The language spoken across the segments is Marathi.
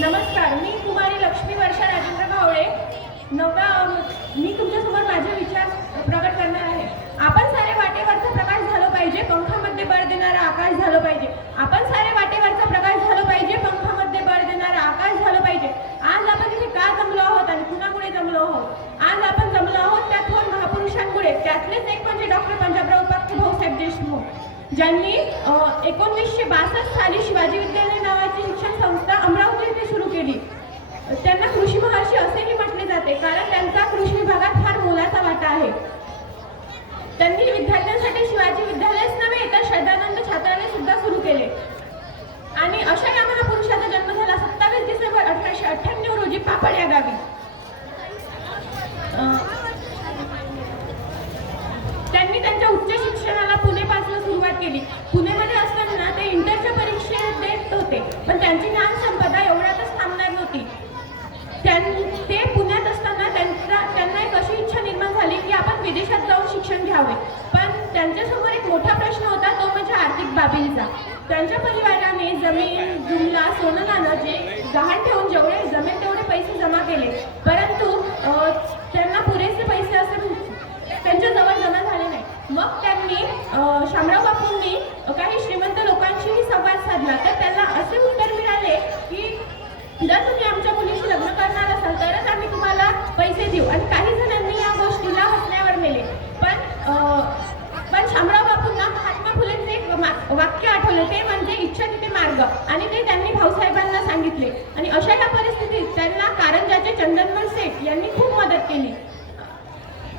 नमस्कार मी कुमारी लक्ष्मी वर्षा राजेंद्र भावळे. नवव्या मी तुमच्यासमोर माझे विचार प्रकट करणार आहे. आपण सारे वाटेवरचा प्रकाश झालो पाहिजे पंखामध्ये बळ देणारा आकाश झालं पाहिजे. आपण सारे वाटेवरचा प्रकाश झालो पाहिजे पंखामध्ये बळ देणारा आकाश झालं पाहिजे. आज आपण तिथे का जमलो आहोत आणि कुणामुळे जमलो आहोत? आज आपण जमलो आहोत त्या थोर महापुरुषांमुळे. त्यातलेच एक म्हणजे डॉक्टर पंजाबराव उपाध्ये भाऊसाहेब देशमुख ज्यांनी एकोणीसशे एकोणवीसशे बासष्ट साली शिवाजी विद्यालय नावाची शिक्षण संस्था अमरावती केली. त्यांना कृषी महर्षी असेही म्हटले जाते कारण त्यांचा कृषी विभागात फार मोलाचा वाटा आहे. त्यांनी विद्यार्थ्यांसाठी शिवाजी विद्यालयच नव्हे तर श्रद्धानंद छात्रालय सुद्धा सुरू केले. आणि अशा या महापुरुषाचा जन्म झाला सत्तावीस डिसेंबर अठराशे अठ्ठ्याण्णव रोजी पापड या गावी अ, त्यांनी त्यांच्या उच्च शिक्षणाला पुणेपासून सुरुवात केली पुणेमध्ये असताना ते इंटरच्या परीक्षा देत होते पण त्यांची ज्ञान संपदा एवढ्यातच थांबणार नव्हती त्यां- ते पुण्यात असताना त्यांचा त्यांना एक अशी इच्छा निर्माण झाली की परदेशात जाऊन शिक्षण घ्यावे. पण त्यांच्यासमोर एक मोठा प्रश्न होता तो म्हणजे आर्थिक बाबींचा. त्यांच्या परिवाराने जमीन जुमला सोनं नाणं जे गहाण ठेवून जेवढे जमेल तेवढे पैसे जमा केले. परंतु त्यांना पुरेसे पैसे असून त्यांच्याजवळ जमा झाले नाही. मग त्यांनी शामराव बापूंनी काही श्रीमंत लोकांशीही संवाद साधला. तर त्यांना असे उत्तर मिळाले की जर तुम्ही आमच्या मुलीशी लग्न करणार असाल तरच आम्ही तुम्हाला पैसे देऊ. आणि काही जणांनी या गोष्टीला हसण्यावर नेले पण अ, पण शामराव बापूंना महात्मा फुलेंचे एक मा- वाक्य ते म्हणजे इच्छा तिथे मार्ग. आणि ते त्यांनी भाऊसाहेबांना सांगितले. आणि अशा या परिस्थितीत त्यांना कारंजाचे चंदनमल सेठ यांनी खूप मदत केली.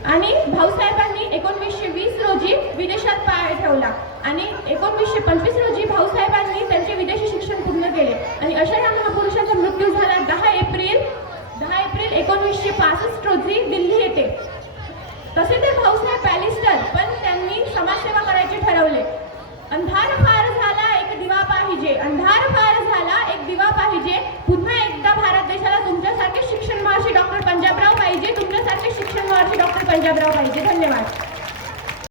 आणि भाऊसाहेबांनी एकोणवीसशे वीस रोजी विदेशात पाय ठेवला. आणि एकोणवीसशे पंचवीस रोजी भाऊसाहेबांनी त्यांचे विदेशी शिक्षण पूर्ण केले. आणि अशा या महापुरुषाचा मृत्यू झाला दहा एप्रिल दहा एप्रिल एकोणवीसशे पासष्ट रोजी दिल्ली येथे तसे ते भाऊसाहेब पॅलिस्टर पण त्यांनी समाजसेवा करायचे ठरवले अंधार फार झाला एक दिवा पाहिजे अंधार फार झाला एक दिवा पाहिजे पुन्हा एकदा भारत देशाला तुमच्यासारखे शिक्षण महर्षी डॉक्टर पंजाबराव पाहिजे तुमच्यासारखे शिक्षण महर्षी डॉक्टर पंजाबराव पाहिजे धन्यवाद.